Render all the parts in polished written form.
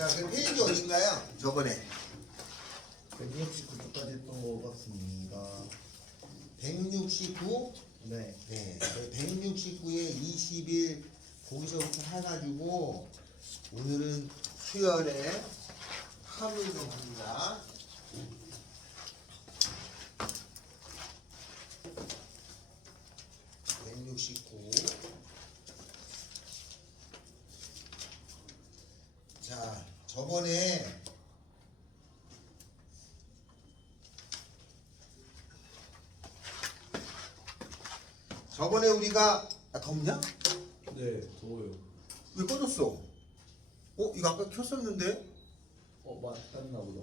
자, 그럼 페이지 어딘가요? 저번에 169쪽까지 했던 것 같습니다. 169? 네. 네, 169에 20일 거기서부터 해가지고 오늘은 수열에 합을 좀 합니다. 자, 저번에 우리가 덥냐? 네, 더워요. 왜 꺼졌어? 이거 아까 켰었는데? 맞았나 보다.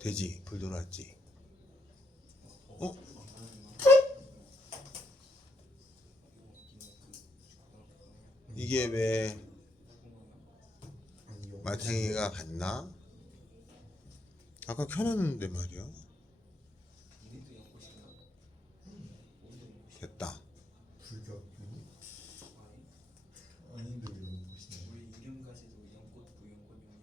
되지, 불 들어왔지. 이게 왜 마탱이가 갔나? 아까 켜놨는데 말이야. 됐다. 불교 아닌데 왜 이런 곳이냐? 우리 이름까지도 연꽃 부연꽃용이야.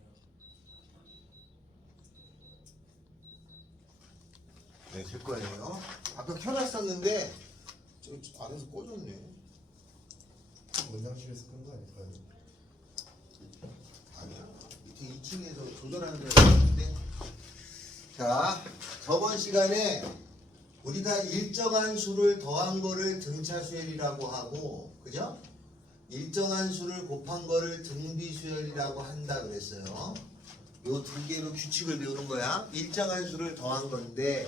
네, 될 거예요. 아까 켜놨었는데 저 안에서 꺼졌네. 원장실에서 끈 거 아닐까요? 아니야. 밑에 2층에서 조절하는 데가 있는데. 자, 저번 시간에 우리가 일정한 수를 더한 거를 등차수열이라고 하고, 그죠? 일정한 수를 곱한 거를 등비수열이라고 한다 그랬어요. 요 두 개로 규칙을 배우는 거야. 일정한 수를 더한 건데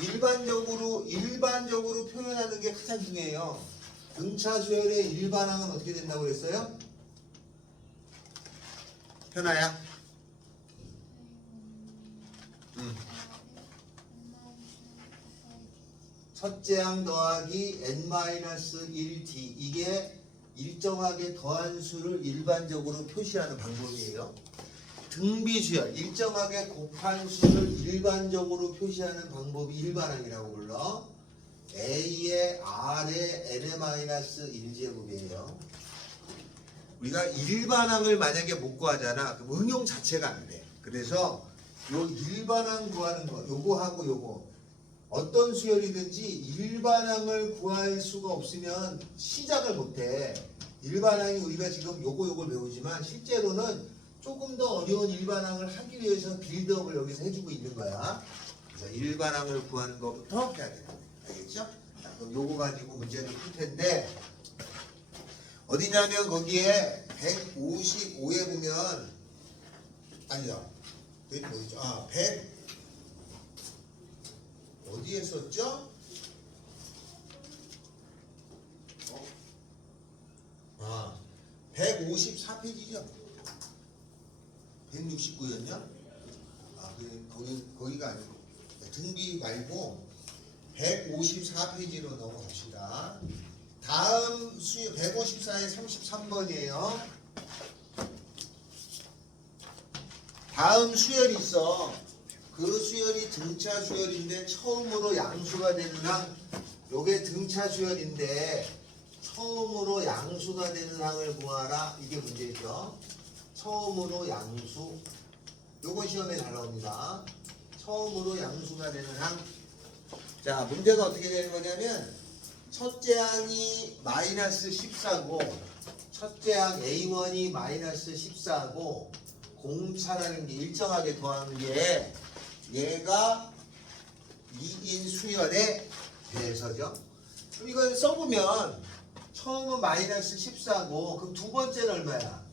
일반적으로 표현하는 게 가장 중요해요. 등차수열의 일반항은 어떻게 된다고 그랬어요? 현아야. 첫째 항 더하기 n-1t 이게 일정하게 더한 수를 일반적으로 표시하는 방법이에요. 등비수열 일정하게 곱한 수를 일반적으로 표시하는 방법이 일반항이라고 불러. a의 r의 n-1제곱이에요. 우리가 일반항을 만약에 못 구하잖아. 그럼 응용 자체가 안 돼. 그래서 요 일반항 구하는 거 요거하고 요거 어떤 수열이든지 일반항을 구할 수가 없으면 시작을 못해. 일반항이 우리가 지금 요걸 배우지만 실제로는 조금 더 어려운 일반항을 하기 위해서 빌드업을 여기서 해주고 있는 거야. 그래서 일반항을 구하는 것부터 해야 돼. 알겠죠? 자, 그럼 요거 가지고 문제를 풀 텐데 어디냐면 거기에 155에 보면 아니요. 여기 어디죠? 100 어디에 썼죠? 154페이지죠? 169였냐? 거기가 아니고 등비 말고 154페이지로 넘어갑시다. 다음 수열 154에 33번이에요. 다음 수열이 있어. 그 수열이 등차 수열인데 처음으로 양수가 되는 항. 요게 등차 수열인데 처음으로 양수가 되는 항을 구하라. 이게 문제죠. 처음으로 양수. 요거 시험에 잘 나옵니다. 처음으로 양수가 되는 항. 자, 문제가 어떻게 되는 거냐면 첫째 항이 마이너스 14고 첫째 항 A1이 마이너스 14고 공차라는 게 일정하게 더하는 게 얘가 2인 수열의 배서죠. 그럼 이걸 써보면 처음은 마이너스 14고 그럼 두 번째는 얼마야?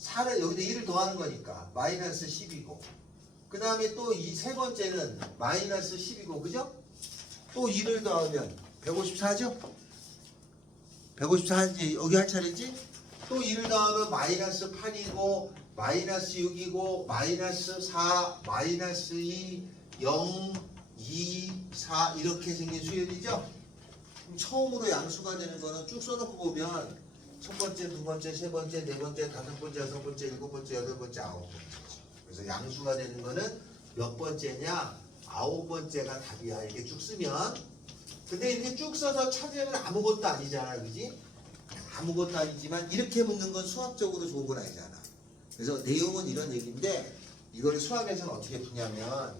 4를 여기다 1을 더하는 거니까 마이너스 10이고 그 다음에 또 이 세 번째는 마이너스 10이고 그죠? 또 2를 더하면 154죠? 154인지 여기 할 차례지? 또 2를 더하면 마이너스 8이고 마이너스 6이고 마이너스 4 마이너스 2 0 2 4 이렇게 생긴 수열이죠? 그럼 처음으로 양수가 되는 거는 쭉 써놓고 보면 첫 번째, 두 번째, 세 번째, 네 번째, 다섯 번째, 여섯 번째, 일곱 번째, 여덟 번째, 아홉 번째죠. 그래서 양수가 되는 거는 몇 번째냐? 아홉 번째가 답이야. 이렇게 쭉 쓰면 근데 이렇게 쭉 써서 찾으면 아무것도 아니잖아, 그지? 아무것도 아니지만 이렇게 묻는 건 수학적으로 좋은 건 아니잖아. 그래서 내용은 이런 얘기인데 이걸 수학에서는 어떻게 푸냐면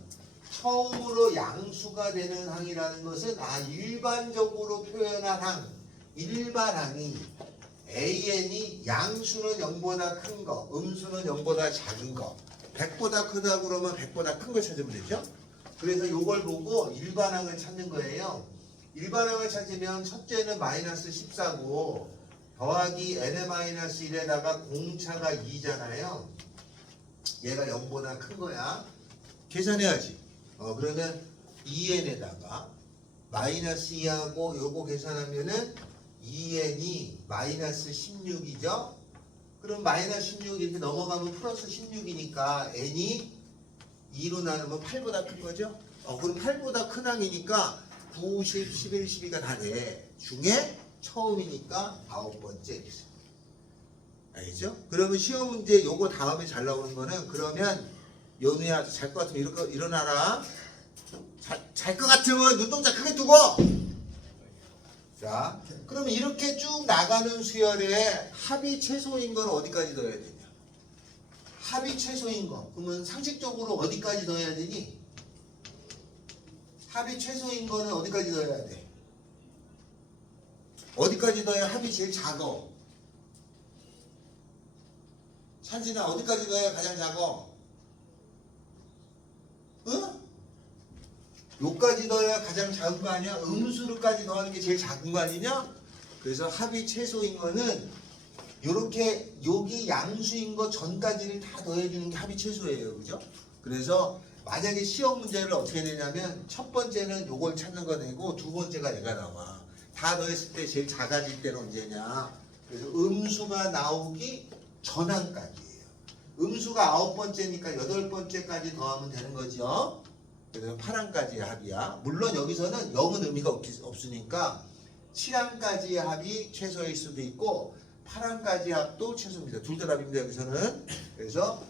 처음으로 양수가 되는 항이라는 것은 일반적으로 표현한 항, 일반항이 AN이 양수는 0보다 큰 거, 음수는 0보다 작은 거, 100보다 크다 그러면 100보다 큰 걸 찾으면 되죠? 그래서 이걸 보고 일반항을 찾는 거예요. 일반항을 찾으면 첫째는 마이너스 14고 더하기 n-1에다가 공차가 2잖아요. 얘가 0보다 큰 거야. 계산해야지. 그러면 2n에다가 마이너스 2하고 요거 계산하면은 2n이 마이너스 16이죠. 그럼 마이너스 16 이렇게 넘어가면 플러스 16이니까 n이 2로 나누면 8보다 큰 거죠. 그럼 8보다 큰 항이니까 9, 10, 11, 12가 다 돼. 중에 처음이니까 9번째. 알겠죠? 그러면 시험 문제 요거 다음에 잘 나오는 거는 그러면 연우야 잘 것 같으면 이렇게 일어나라. 잘 것 같으면 눈동자 크게 두고. 자, 그러면 이렇게 쭉 나가는 수열에 합이 최소인 건 어디까지 넣어야 되냐? 합이 최소인 거. 그러면 상식적으로 어디까지 넣어야 되니? 합이 최소인 거는 어디까지 넣어야 돼? 어디까지 넣어야 합이 제일 작어? 찬진아 어디까지 넣어야 가장 작어? 응? 요까지 넣어야 가장 작은 거 아니야? 음수로까지 넣는 게 제일 작은 거 아니냐? 그래서 합이 최소인 거는 요렇게 여기 양수인 거 전까지를 다 더해주는 게 합이 최소예요. 그죠? 그래서 만약에 시험 문제를 어떻게 내냐면 첫 번째는 요걸 찾는 거 되고 두 번째가 얘가 나와. 다 더했을 때 제일 작아질 때는 언제냐? 그래서 음수가 나오기 전항까지예요. 음수가 9번째니까 8번째까지 더하면 되는 거죠. 그래서 8항까지의 합이야. 물론 여기서는 0은 의미가 없으니까 7항까지의 합이 최소일 수도 있고 8항까지의 합도 최소입니다. 둘 다 답입니다. 여기서는. 그래서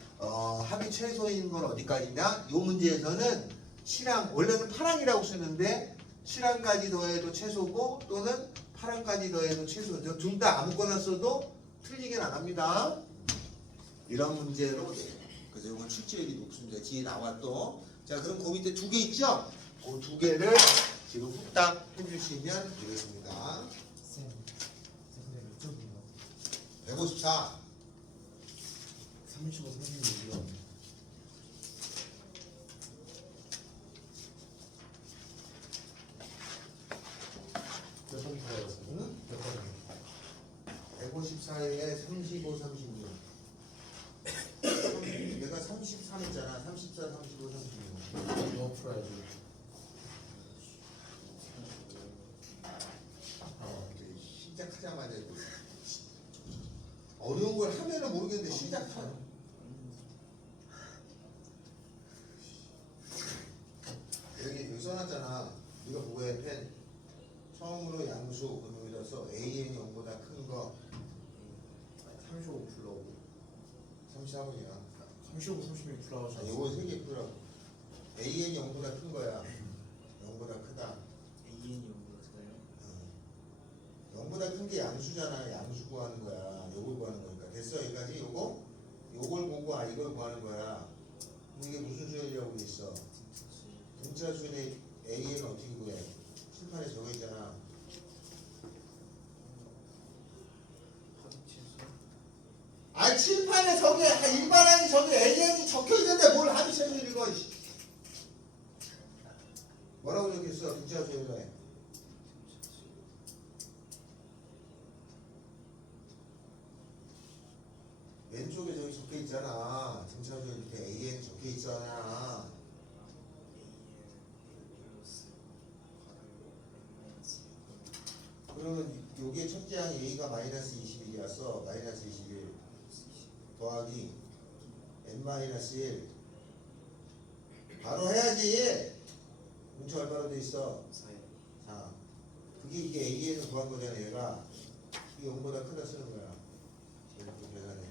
합이 최소인 건 어디까지냐? 이 문제에서는 7항, 원래는 8항이라고 쓰는데 7항까지 더해도 최소고 또는 8항까지 더해도 최소죠. 둘 다 아무거나 써도 틀리긴 안 합니다. 이런 문제로 돼요. 그래서 이건 출제율이 높습니다. 뒤에 나와 또. 자, 그럼 그 밑에 두 개 있죠? 그 두 개를 지금 후딱 해주시면 되겠습니다. 쌤, 근데 몇 쪽이에요? 154. 35, 36이요. 몇 번 들어갔어요? 응? 몇 번? 154에 35, 36. 내가 33 했잖아. 34, 35, 36. 이거 풀어야지. 시작하자마자 어려운 걸 하면은 모르겠는데 시작하자. 여기 써놨잖아. 이거 뭐해 펜. 처음으로 양수 그러면서 AN이 0보다 큰 거 35 풀라고. 33이야. 35, 36 풀라고 하잖아. 요거 3개 풀라고. AN이 0보다 큰 거야. 0보다 크다. AN이 뭐가 들어요? 0보다 큰 게 양수잖아. 양수 구하는 거야. 요걸 구하는 거니까. 됐어 여기까지. 요걸 보고 이걸 구하는 거야. 이게 무슨 수열이라고 돼 있어? 등차수의 AN 어떻게 구해? 칠판에 적어 있잖아. 합이 최소? 칠판에 저기 일반항이 저기 AN이 적혀 있는데 뭘 합이 최소 읽어? 뭐라고 적혔어? 등차수열에. 왼쪽에 저기 적혀 있잖아. 등차수 이렇게 AN 적혀 있잖아. 그러면 요게 첫째 항 A가 마이너스 21이었어. 마이너스 21 더하기 n-1 바로 해야지. 문자 얼마로 돼 있어? 4. 그게 이게 AN을 구한 거잖아. 얘가 이게 0보다 크다 쓰는 거야. 이렇게 계산해.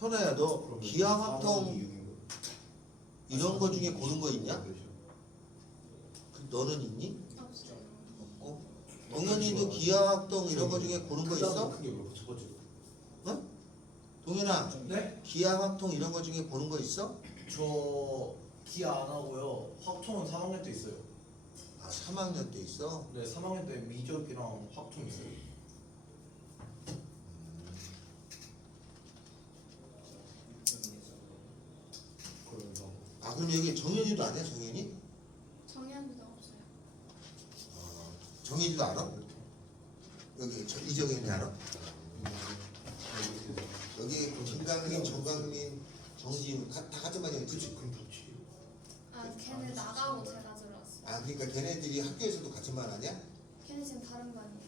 현아야 너 기하 확통 이런 거 중에 고른 거 있냐? 너는 있니? 없어요. 없고. 동현이도 기하 확통 이런 거 중에 고른 거 있어? 그게 뭐첫 번째? 어? 동현아 네? 기하 확통 이런 거 중에 고른 거 있어? 저 기아 안 하고요. 확통은 3학년 때 있어요. 아 3학년 때 있어? 네, 3학년 때 미적이랑 확통 있어요. 그러면서 아 그럼 여기 정현이도 아니야 정현이? 정현이도 없어요. 정현이도 알아? 여기 이정현이 알아? 여기 김강민, 정강민, 정지훈 다 같은 반이야. 그치? 그럼 좋지. 아 걔네 나가고 제가 들어왔어요. 아 그러니까 걔네들이 학교에서도 같은 반 아니야? 걔네 지금 다른 반이에요.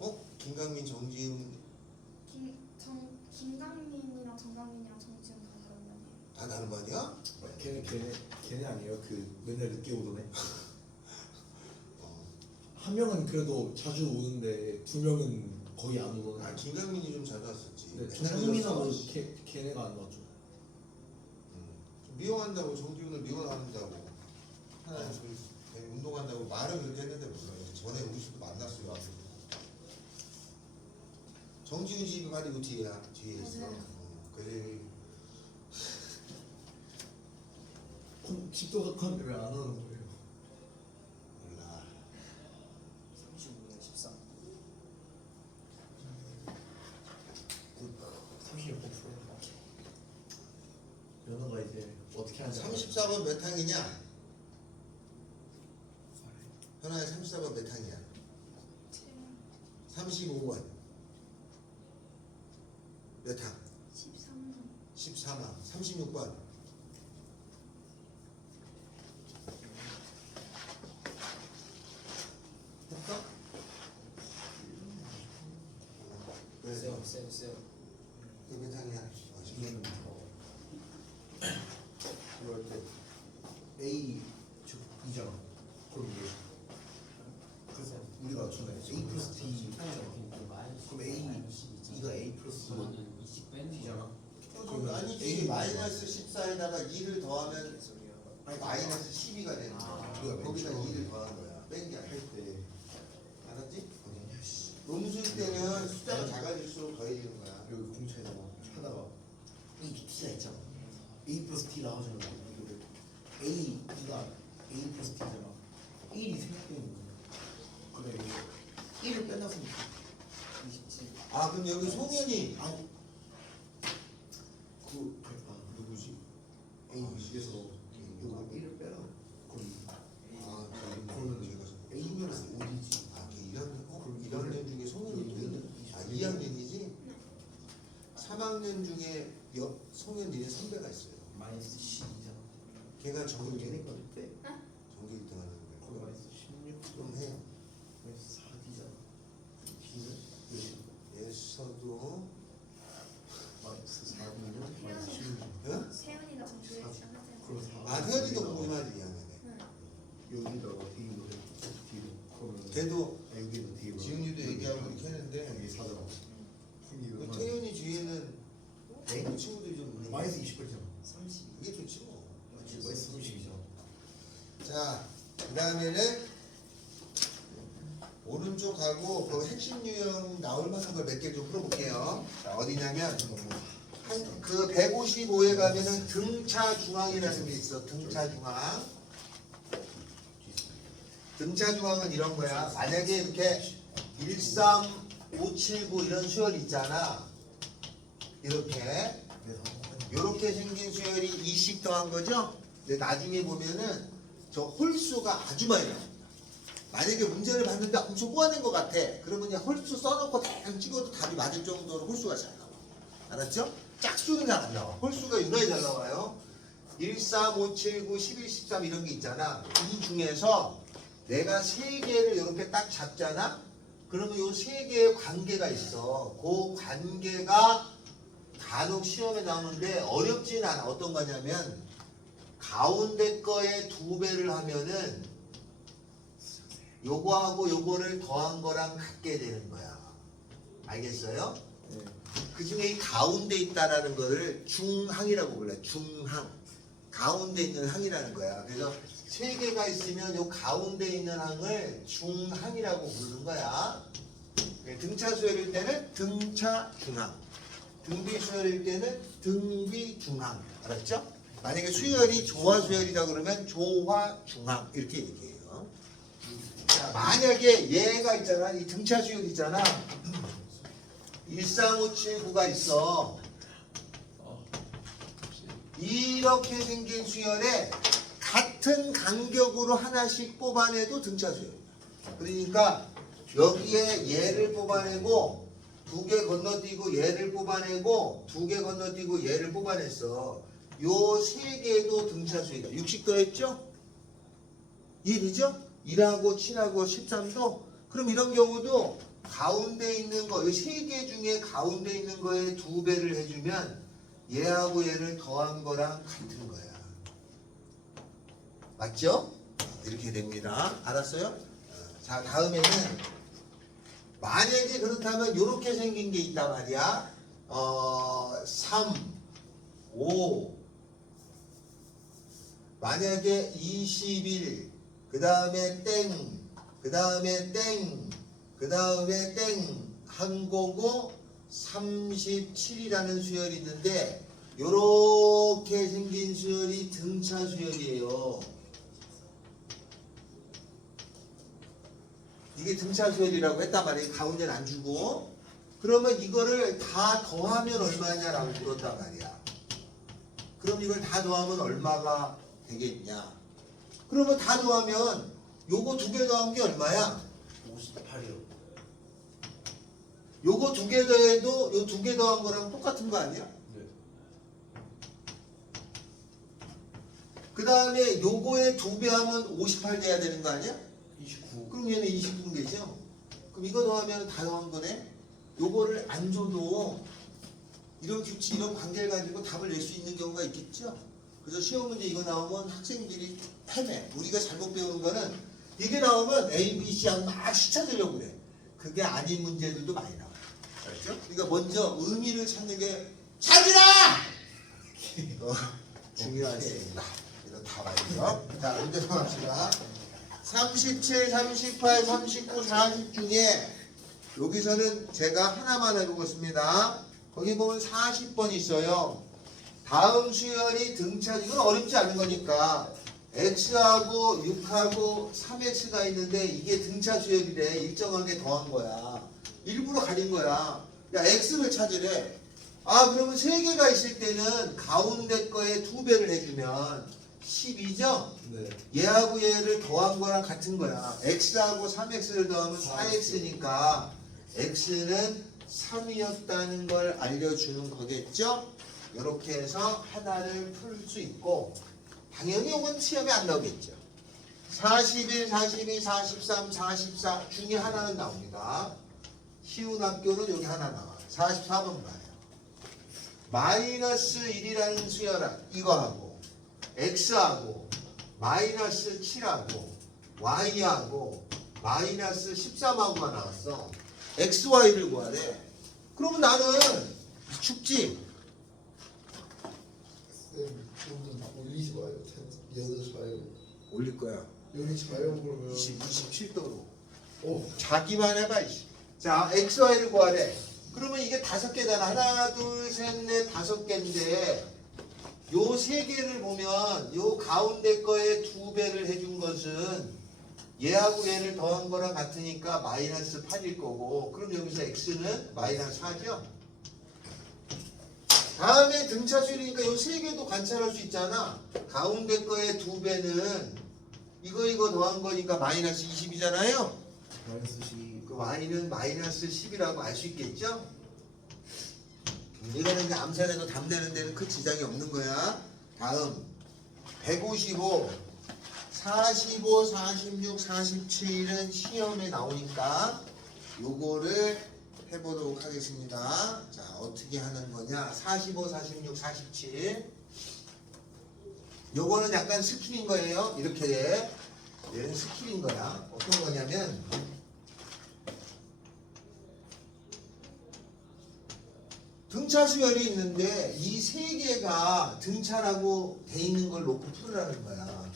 어? 김강민, 정지훈 김강민이랑 정강민이랑 정지훈 다 다른 반이에요. 다 다른 반이야? 걔네 아니에요? 그 맨날 늦게 오던 애? 한 명은 그래도 자주 오는데 두 명은 거의 안 오던 아 애. 김강민이 좀 자주 왔었지. 네, 옛날에 정민이는 왔어. 걔네가 안 왔죠. 좀 미워한다고 정지훈을 미워한다고 하나 운동한다고 말은 그렇게 했는데 무슨 전에 우리 집도 만났어요. 정지훈 집이 바로 이 뒤에 있어. 맞아요. 그래. 집도 가까운데 왜 안 오는 거예요? 몰라. 35에 13. 36번 풀어. 연어가 이제 어떻게 하는지 34번 몇 항이냐? 현아의 34번 몇 항이야? 35번 몇 항? 13번. 13항 36번 했어? 왜? 세요. 몇 항이야? 이해는 그럴 때 A 즉 B잖아. 그럼 이게 그래서 우리가 전에 A 플러스 D 그럼 A E가 A 플러스 D잖아. 그러면 아니지 마이너스 14에다가 2를 더하면 마이너스 12가 되는 거야. 우리가 거기다 맨 2를 더한 거야. 뺀 게 아니야. 할때 알았지? 음수일 때는 숫자가 작아질수록 더해지는 거야. 여기 공차에다가 하다가 A T가 있잖아. A 플러스 T라 하잖아. 이거를 A E가 A 플러스 T잖아. 1이 생략되는 거야. 그래 이거 1을 빼놨으면 27. 아 그럼 여기 송현이 아니 누구지? A 에서 이거 1을 빼라. 그럼 그러면 A 분면에서 5이지. 아, 그 1학년 중에 송현이 있는? 아, 2학년이지? 3학년 중에 송현 니네 선배가 있어요. 마이너스 12잖아. 걔가 전교 얘네 1등. 거를 빼. 전교 1등 하는 거야. 거기 마이너스 16. 좀 해. 마이너스 4D잖아. D는 얘서도 마이너스 4D는 마이너스 16. 응? 세연이가 정주혜 안 하잖아요. 그럼 4. 아, 태연이도 궁금하지 2학년에. 응. 여기다가 D로 해. D로. 그러면 걔도 여기는 D로. 지훈이도 얘기하고 이렇게 했는데 여기 4잖아. 그 태연이 뒤에는 네? 그 친구들이 좀 마이너스 28이잖아. 30. 그게 좋지 뭐. 마이너스 30이잖아. 자, 그 다음에는 오른쪽 가고 그 핵심 유형 나올 만한 걸 몇 개 좀 풀어볼게요. 자, 어디냐면 그 155에 가면은 등차 중앙이라는 게 있어. 등차 중앙. 등차 중앙은 이런 거야. 만약에 이렇게 13579 이런 수열이 있잖아. 이렇게 생긴 수열이 2씩 더한 거죠. 근데 나중에 보면은 저 홀수가 아주 많이 나옵니다. 만약에 문제를 봤는데 엄청 꼬아낸 것 같아. 그러면 그냥 홀수 써놓고 대충 찍어도 답이 맞을 정도로 홀수가 잘 나와. 알았죠? 짝수는 잘 안 나와. 홀수가 유난히 잘 나와요. 1, 3, 5, 7, 9, 11, 13 이런 게 있잖아. 이 중에서 내가 세 개를 이렇게 딱 잡잖아? 그러면 이 세 개의 관계가 있어. 그 관계가 간혹 시험에 나오는데 어렵진 않아. 어떤 거냐면 가운데 거에 2배를 하면은 요거하고 요거를 더한 거랑 같게 되는 거야. 알겠어요? 그 중에 이 가운데 있다라는 거를 중항이라고 불러요. 중항. 가운데 있는 항이라는 거야. 그래서 세 개가 있으면 요 가운데 있는 항을 중항이라고 부르는 거야. 등차 수열일 때는 등차 중항. 등비 수열일 때는 등비 중항. 알았죠? 만약에 수열이 조화 수열이다 그러면 조화 중항 이렇게 얘기해요. 자, 만약에 얘가 있잖아. 이 등차 수열 있잖아. 13579가 있어. 이렇게 생긴 수열에 같은 간격으로 하나씩 뽑아내도 등차 수열이야. 그러니까 여기에 얘를 뽑아내고 두 개 건너뛰고 얘를 뽑아내고 두 개 건너뛰고 얘를 뽑아냈어. 요 세 개도 등차 수열이다. 60 더했죠? 이해되죠? 1하고 7하고 13도? 그럼 이런 경우도 가운데 있는 거, 이 세 개 중에 가운데 있는 거에 2배를 해주면 얘하고 얘를 더한 거랑 같은 거야. 맞죠? 이렇게 됩니다. 알았어요? 자, 다음에는 만약에 그렇다면 이렇게 생긴 게 있단 말이야. 3, 5, 만약에 21, 그 다음에 땡, 그 다음에 땡, 그 다음에 땡 한 거고 37이라는 수열이 있는데 요렇게 생긴 수열이 등차 수열이에요. 이게 등차 수열이라고 했단 말이에요. 가운데는 안 주고. 그러면 이거를 다 더하면 얼마냐라고 물었단 말이야. 그럼 이걸 다 더하면 얼마가 되겠냐? 그러면 다 더하면 요거 두 개 더한 게 얼마야? 58이요. 요거 두 개 더해도 요 두 개 더한 거랑 똑같은 거 아니야? 네. 그 다음에 요거에 2배 하면 58 돼야 되는 거 아니야? 29. 그럼 얘는 29인 거죠? 그럼 이거 더하면 다 더한 거네? 요거를 안 줘도 이런 규칙, 이런 관계를 가지고 답을 낼 수 있는 경우가 있겠죠? 그래서 시험 문제 이거 나오면 학생들이 패배. 우리가 잘못 배우는 거는 이게 나오면 A, B, C하고 막 시켜주려고 그래. 그게 아닌 문제들도 많이 나와요. 알죠? 그러니까 먼저 의미를 찾는 게 찾으라! 중요한 시입니다. 이거 다 봐야죠. 자, 문제 정합시다. 37, 38, 39, 40 중에 여기서는 제가 하나만 해보겠습니다. 거기 보면 40번 있어요. 다음 수열이 등차, 이건 어렵지 않은 거니까 x하고 6하고 3x가 있는데 이게 등차 수열이래. 일정하게 더한 거야. 일부러 가린 거야. 야, x를 찾으래. 아, 그러면 3개가 있을 때는 가운데 거에 2배를 해주면 12죠? 네. 얘하고 얘를 더한 거랑 같은 거야. x하고 3x를 더하면 4x니까 x는 3이었다는 걸 알려주는 거겠죠? 이렇게 해서 하나를 풀 수 있고 당연히 이건 시험에 안 나오겠죠. 41, 42, 43, 44 중에 하나는 나옵니다. 쉬운 학교는 여기 하나 나와요. 44번 봐요. 마이너스 1이라는 수열아 이거하고 x하고 마이너스 7하고 y하고 마이너스 13하고가 나왔어. xy를 구하래. 그러면 나는 죽지. 좀 올리지 마요. 열지 마요. 올릴 거야. 열지 마요. 그러면 27도로. 오 자기만 해봐. 이씨. 자, xy를 구하래. 그러면 이게 5개잖아. 하나, 둘, 셋, 넷, 5개인데 요 3개를 보면 요 가운데 거에 2배를 해준 것은 얘하고 얘를 더한 거랑 같으니까 마이너스 8일 거고 그럼 여기서 x는 마이너스 4죠? 다음에 등차 수열이니까 요 3개도 관찰할 수 있잖아. 가운데 거에 2배는 이거 더한 거니까 마이너스 20이잖아요. 마이너스 10. 그 y는 마이너스 10이라고 알 수 있겠죠? 이거는 이제 암산해서 답되는 데는 큰 지장이 없는 거야. 다음 155, 45, 46, 47은 시험에 나오니까 요거를 해보도록 하겠습니다. 자, 어떻게 하는 거냐? 45, 46, 47. 요거는 약간 스킬인 거예요. 이렇게 돼. 얘는 스킬인 거야. 어떤 거냐면 등차 수열이 있는데 이 세 개가 등차라고 돼 있는 걸 놓고 풀으라는 거야.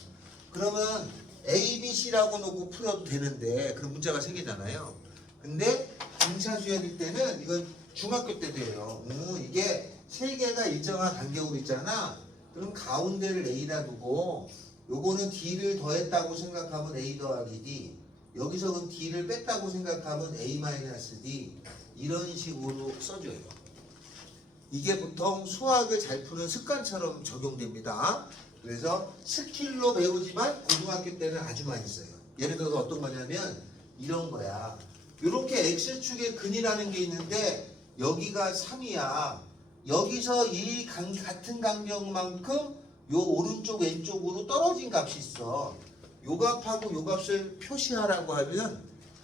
그러면 A, B, C라고 놓고 풀어도 되는데 그럼 문자가 세 개잖아요. 근데 등차 수열일 때는 이건 중학교 때 돼요. 이게 세 개가 일정한 간격으로 있잖아. 그럼 가운데를 A라 두고 요거는 D를 더했다고 생각하면 A 더하기 D, 여기서는 D를 뺐다고 생각하면 A-D 이런 식으로 써줘요. 이게 보통 수학을 잘 푸는 습관처럼 적용됩니다. 그래서 스킬로 배우지만 고등학교 때는 아주 많이 써요. 예를 들어서 어떤 거냐면 이런 거야. 이렇게 X축의 근이라는 게 있는데 여기가 3이야. 여기서 이 같은 간격만큼 요 오른쪽 왼쪽으로 떨어진 값이 있어. 요 값하고 요 값을 표시하라고 하면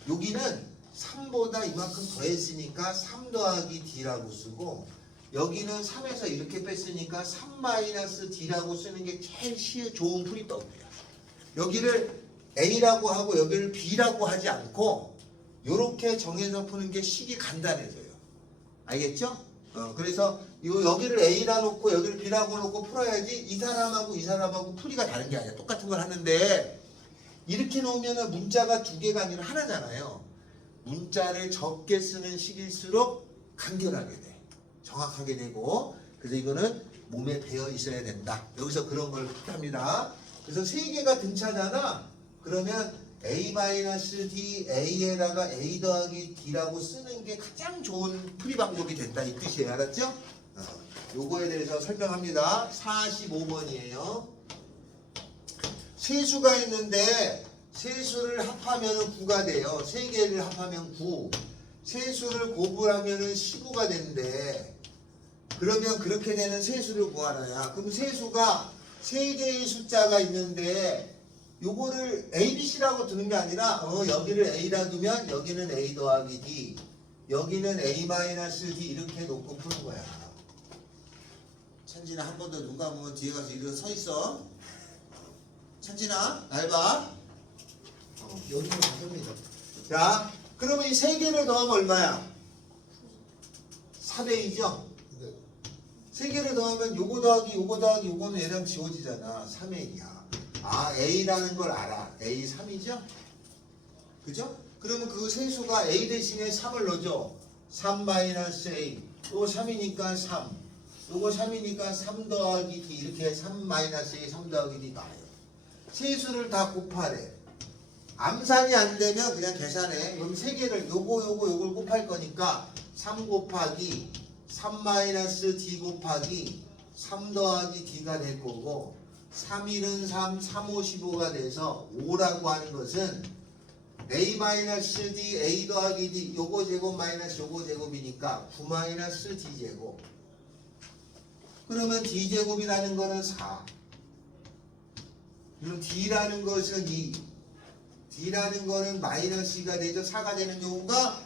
여기는 3보다 이만큼 더했으니까 3 더하기 D라고 쓰고, 여기는 3에서 이렇게 뺐으니까 3-D라고 쓰는 게 제일 좋은 풀이법이야. 여기를 A라고 하고 여기를 B라고 하지 않고 이렇게 정해서 푸는 게 식이 간단해져요. 알겠죠? 그래서 여기를 A라 놓고 여기를 B라고 놓고 풀어야지 이 사람하고 풀이가 다른 게 아니야. 똑같은 걸 하는데 이렇게 놓으면 문자가 두 개가 아니라 하나잖아요. 문자를 적게 쓰는 식일수록 간결하게 돼. 정확하게 되고, 그래서 이거는 몸에 배어 있어야 된다. 여기서 그런 걸 합니다. 그래서 세 개가 등차잖아. 그러면 A-D, A에다가 A 더하기 D라고 쓰는 게 가장 좋은 풀이 방법이 된다 이 뜻이에요. 알았죠? 요거에 대해서 설명합니다. 45번이에요. 세수가 있는데 세수를 합하면 9가 돼요. 세 개를 합하면 9. 세수를 곱하면 15가 된대. 그러면 그렇게 되는 세수를 구하라야. 그럼 세수가 세 개의 숫자가 있는데 요거를 A, B, C라고 두는 게 아니라 여기를 A라 두면 여기는 A 더하기 D, 여기는 A-D 이렇게 놓고 푸는 거야. 찬진아, 한 번 더 눈 감으면 뒤에 가서 이렇게 서 있어. 찬진아, 날 봐. 여기는 안 됩니다. 자, 그러면 이 세 개를 더하면 얼마야? 4배이죠? 네. 세 개를 더하면 요거 더하기 요거는 얘랑 지워지잖아. 3A야. 아, A라는 걸 알아. A 3이죠? 그죠? 그러면 그 세수가 A 대신에 3을 넣어줘. 3-A. 요거 3이니까 3. 요거 3이니까 3 더하기 D. 이렇게 3-A, 3 더하기 D 나와요. 세수를 다 곱하래. 암산이 안 되면 그냥 계산해. 그럼 세 개를 요걸 곱할 거니까 3 곱하기 3-D 곱하기 3 더하기 D가 될 거고, 3-1은 3, 3-5, 15가 돼서 5라고 하는 것은 A-D, A 더하기 D, 요거 제곱 마이너스 요거 제곱이니까 9-D 제곱. 그러면 D 제곱이라는 거는 4. 그럼 D라는 것은 2. D라는 거는 -2가 되죠. 4가 되는 경우가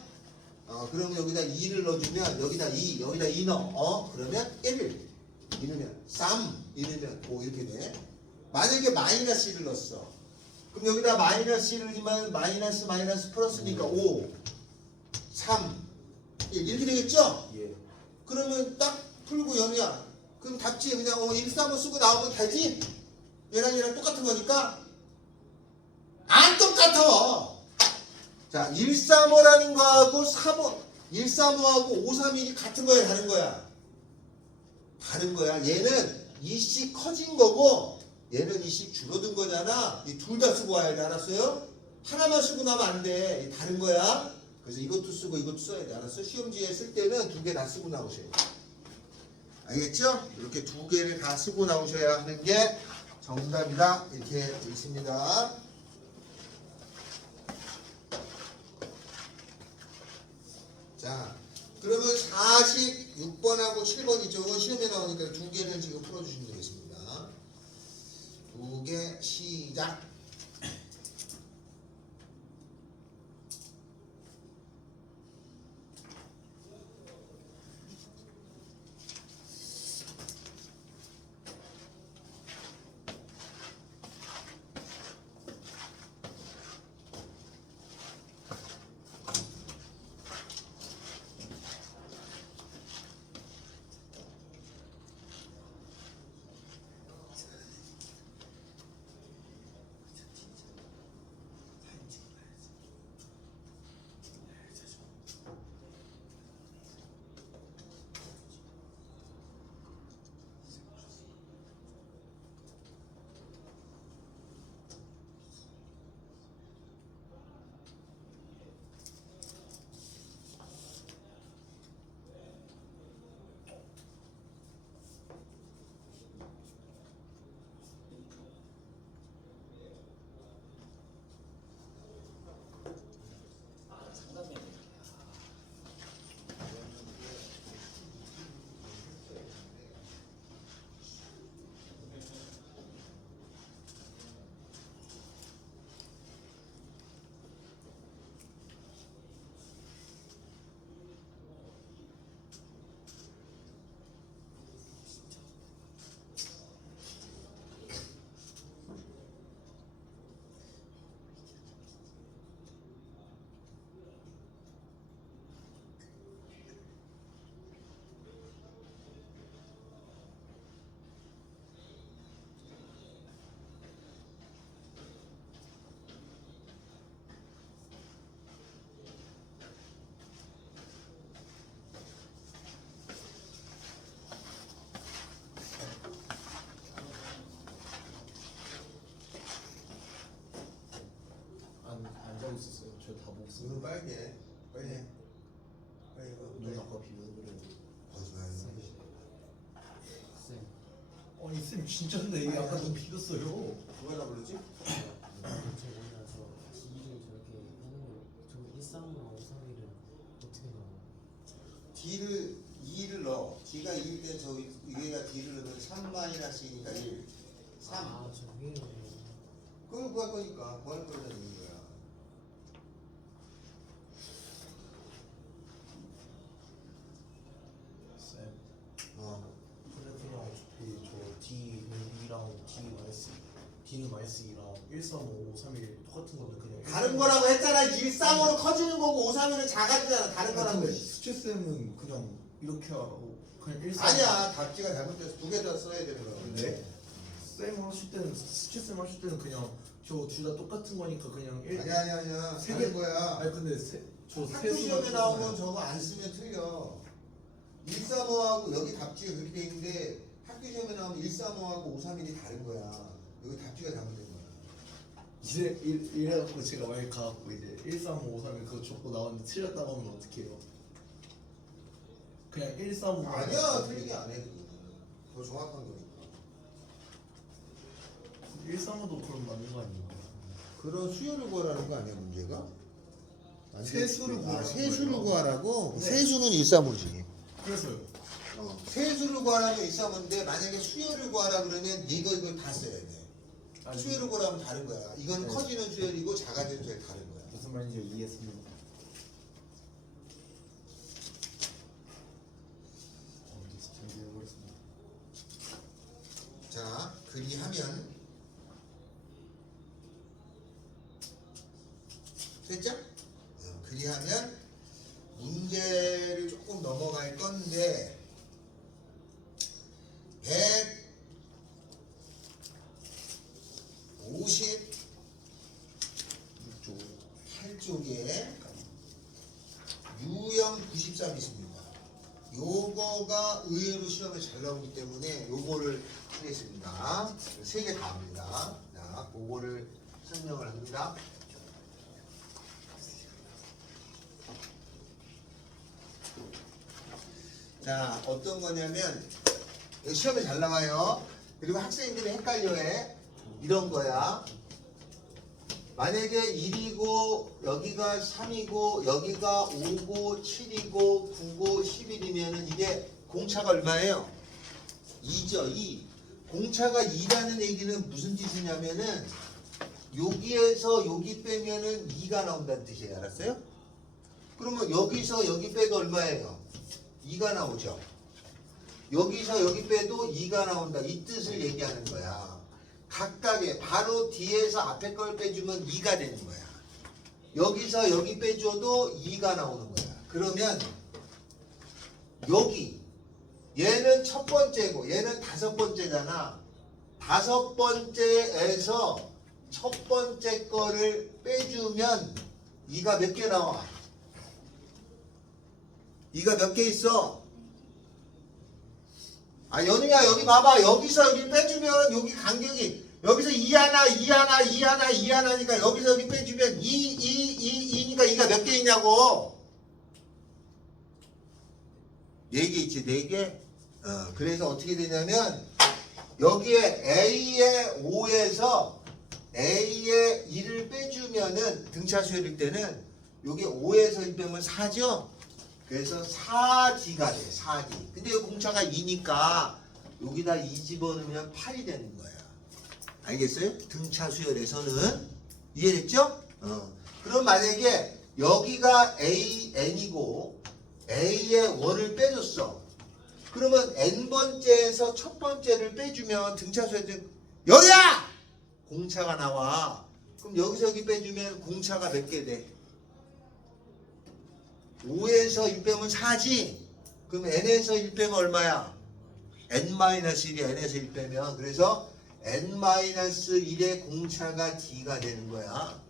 그러면 여기다 2를 넣어주면 여기다 2, 여기다 2 넣어. 그러면 1. 이러면 3, 이러면 5 이렇게 돼. 만약에 -1을 넣었어. 그럼 여기다 -1을 넣으면 마이너스 플러스니까 5, 3, 1 이렇게 되겠죠? 예. 그러면 딱 풀고 연우야. 그럼 답지에 그냥 1, 3을 쓰고 나오면 되지? 얘랑 똑같은 거니까 안 똑같아. 자, 135라는 거하고 135하고 531이 같은 거야, 다른 거야? 다른 거야. 얘는 이씩 커진 거고 얘는 이씩 줄어든 거잖아. 이 둘 다 쓰고 와야 돼. 알았어요? 하나만 쓰고 나면 안 돼. 다른 거야. 그래서 이것도 쓰고 이것도 써야 돼. 알았어? 시험지에 쓸 때는 두 개 다 쓰고 나오셔야 돼. 알겠죠? 이렇게 두 개를 다 쓰고 나오셔야 하는 게 정답이다. 이렇게 있습니다. 자, 그러면 46번하고 7번 이쪽은 시험에 나오니까 두 개를 지금 풀어주시면 되겠습니다. 두 개 시작. 눈은 빨개. 빨리 해. 빨리 해. 눈 아까 비왜 그래? 거짓말. 쌤. 아니 쌤 진짜인데 이게 아까 눈 비었어요. 누가 나 부르지? 저 몰라서 D를 저렇게 하는 거 저 135, 531은 어떻게 나와요? D를 2를 넣어. D가 2일 때 저 위에가 D를 넣으면 3-2니까 1. 3. 아, 저 위에요. 그걸 구할 거니까 구하는 거는 있는 거야. 쌤. 어. 그냥 어차피 저 D랑 D는 -2랑 135, 531 똑같은 건데 그냥 다른 거라고 했잖아. 1-3으로 커지는 거고 5-3은 작아지잖아. 다른 거라고. 근데 수채쌤은 그냥 이렇게 하고 그냥 135 아니야. 답지가 잘못돼서 두 개 다 써야 되는 거야. 근데 쌤 하실 때는 수채쌤 하실 때는 그냥 저 둘 다 똑같은 거니까 그냥 1 아니야. 세 다른 개- 거야. 아니 근데 저 학교 세수가 시험에 나오면 똑같잖아요. 저거 안 쓰면 틀려. 135하고 여기 답지가 그렇게 돼 있는데 학교 시험에 나오면 135하고 531이 다른 거야. 여기 답지가 잘못된 거야. 이래갖고 제가 만약 가갖고 이제 135, 531 그거 적고 나왔는데 틀렸다고 하면 어떡해요? 그냥 135 아니야. 틀리게 안 해. 그거는. 더 정확한 거니까. 135도 그럼 맞는 거 아니에요? 그런 수요를 구하라는 거 아니야 문제가? 세수를 구하라는 세수를 거예요. 구하라고? 네. 세수는 135지. 그래서요. 세수를 구하라면 135인데 만약에 수요를 구하라 그러면 이걸 다 써야 돼. 아니, 수요를 구하라면 다른 거야. 이건 네. 커지는 수열이고 작아지는 수열이 다른 거야. 무슨 말인지 이해했습니다. 이제 이해해버렸습니다. 자, 그리하면 됐죠? 그리하면 문제를 조금 넘어갈 건데 158쪽에 유형 93이 있습니다. 요거가 의외로 시험에 잘 나오기 때문에 요거를 하겠습니다. 세 개 다 합니다. 자, 그거를 설명을 합니다. 자, 어떤 거냐면 여기 시험에 잘 나와요. 그리고 학생들이 헷갈려해. 이런 거야. 만약에 1이고 여기가 3이고 여기가 5고 7이고 9고 11이면은 이게 공차가 얼마예요? 2죠. 2. 공차가 2라는 얘기는 무슨 뜻이냐면은 여기에서 여기 빼면은 2가 나온다는 뜻이에요. 알았어요? 그러면 여기서 여기 빼도 얼마예요? 2가 나오죠. 여기서 여기 빼도 2가 나온다. 이 뜻을 얘기하는 거야. 각각의 바로 뒤에서 앞에 걸 빼주면 2가 되는 거야. 여기서 여기 빼줘도 2가 나오는 거야. 그러면 여기 얘는 첫 번째고 얘는 다섯 번째잖아. 다섯 번째에서 첫 번째 거를 빼주면 2가 몇 개 나와? 2가 몇 개 있어? 아, 연우야, 여기 봐봐. 여기서 여기 빼주면 여기 간격이 여기서 2 하나, 2 하나, 2 하나, 2 하나니까 여기서 여기 빼주면 2니까 2가 몇 개 있냐고. 4개 있지, 4개? 그래서 어떻게 되냐면 여기에 A의 5에서 A의 1을 빼주면은 등차 수열일 때는 여기 5에서 1 빼면 4죠? 그래서 4D가 돼, 4D. 근데 여기 공차가 2니까 여기다 2 집어넣으면 8이 되는 거야. 알겠어요? 등차 수열에서는. 이해됐죠? 그럼 만약에 여기가 AN이고 A의 1을 빼줬어. 그러면 N번째에서 첫 번째를 빼주면 등차 수열은 여기야! 공차가 나와. 그럼 여기서 여기 빼주면 공차가 몇 개 돼? 5에서 1 빼면 4지? 그럼 n에서 1 빼면 얼마야? n-1이 n에서 1 빼면. 그래서 n-1의 공차가 d가 되는 거야.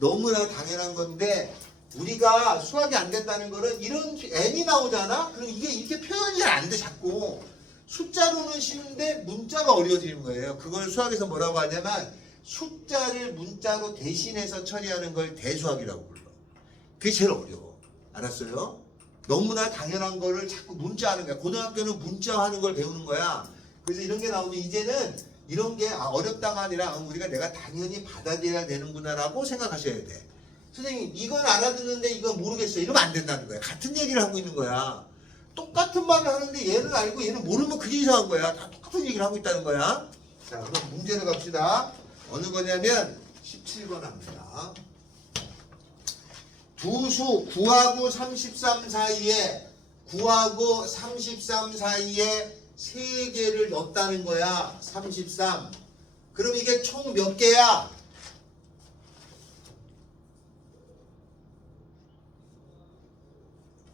너무나 당연한 건데 우리가 수학이 안 된다는 거는 이런 n이 나오잖아? 그럼 이게 이렇게 표현이 잘 안 돼 자꾸. 숫자로는 쉬운데 문자가 어려워지는 거예요. 그걸 수학에서 뭐라고 하냐면 숫자를 문자로 대신해서 처리하는 걸 대수학이라고 불러. 그게 제일 어려워. 알았어요? 너무나 당연한 거를 자꾸 문자하는 거야. 고등학교는 문자하는 걸 배우는 거야. 그래서 이런 게 나오면 이제는 이런 게 어렵다가 아니라 우리가 내가 당연히 받아들여야 되는구나라고 생각하셔야 돼. 선생님 이건 알아듣는데 이건 모르겠어요. 이러면 안 된다는 거야. 같은 얘기를 하고 있는 거야. 똑같은 말을 하는데 얘는 알고 얘는 모르면 그게 이상한 거야. 다 똑같은 얘기를 하고 있다는 거야. 자, 그럼 문제를 갑시다. 어느 거냐면 17번 합니다. 두 수 9하고 33 사이에 9하고 33 사이에 3개를 넣었다는 거야. 33. 그럼 이게 총 몇 개야?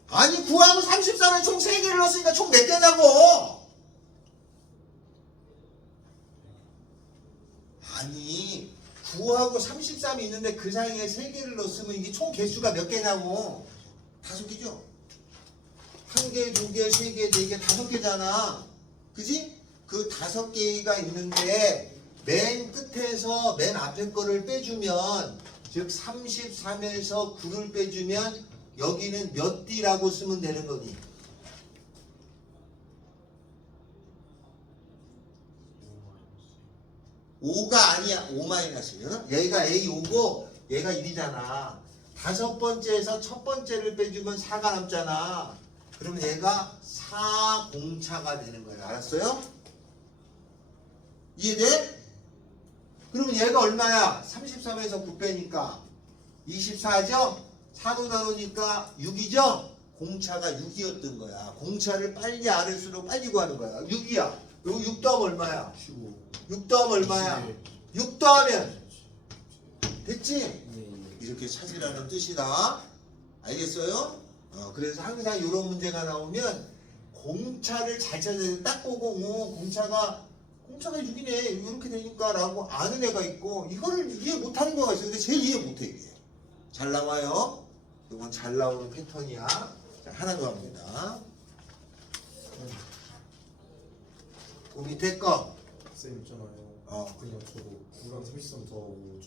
아니 9하고 33에 총 3개를 넣었으니까 총 몇 개냐고. 아니 9하고 33이 있는데 그 사이에 3개를 넣었으면 이게 총 개수가 몇 개냐고. 5개죠. 1개, 2개, 3개, 4개, 5개잖아. 그지? 그 5개가 있는데 맨 끝에서 맨 앞에 거를 빼주면 즉 33에서 9를 빼주면 여기는 몇 D라고 쓰면 되는 거니. 5가 아니야. 5-1. 얘가 A5고 얘가 1이잖아. 5번째에서 첫 번째를 빼주면 4가 남잖아. 그러면 얘가 4공차가 되는 거야. 알았어요? 이해돼? 그러면 얘가 얼마야? 33에서 9 빼니까 24죠? 4로 나누니까 6이죠? 공차가 6이었던 거야. 공차를 빨리 알을수록 빨리 구하는 거야. 6이야. 그리고 6 더하면 얼마야? 15. 6 더하면 얼마야? 6 더하면 됐지? 네. 이렇게 찾으라는 뜻이다. 알겠어요? 그래서 항상 이런 문제가 나오면 공차를 잘 찾아야 돼. 딱 보고 공차가 6이네 이렇게 되니까 라고 아는 애가 있고 이거를 이해 못하는 거가 있어. 근데 제일 이해 못해 이게. 잘 나와요. 이건 잘 나오는 패턴이야. 자, 하나 더 합니다. 그 밑에 거. 쌤 있잖아요. 그냥 저도 9랑 33 더하고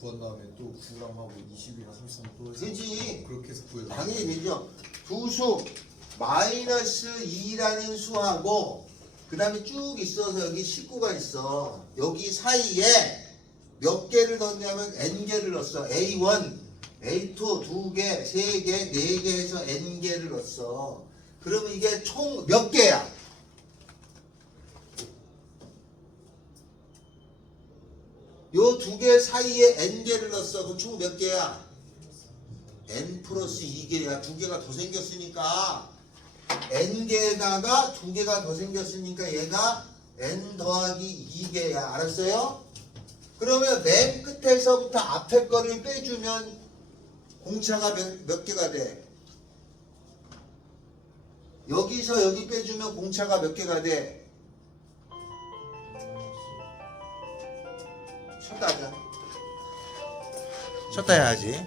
구한 다음에 또 9랑 하고 20이랑 33 또 해서 되지. 그렇게 해서 구해요. 당연히 되죠. 두 수 -2라는 수하고 그 다음에 쭉 있어서 여기 19가 있어. 여기 사이에 몇 개를 넣었냐면 n개를 넣었어. A1, A2 2개, 3개, 4개 해서 n개를 넣었어. 그러면 이게 총 몇 개야? 요 두 개 사이에 n개를 넣었어. 그럼 총 몇 개야? n 플러스 2개야. 2개가 더 생겼으니까 n개에다가 2개가 더 생겼으니까 얘가 n 더하기 2개야. 알았어요? 그러면 맨 끝에서부터 앞에 거를 빼주면 공차가 몇 개가 돼? 여기서 여기 빼주면 공차가 몇 개가 돼? 쉬었다 하자. 쉬었다 해야지.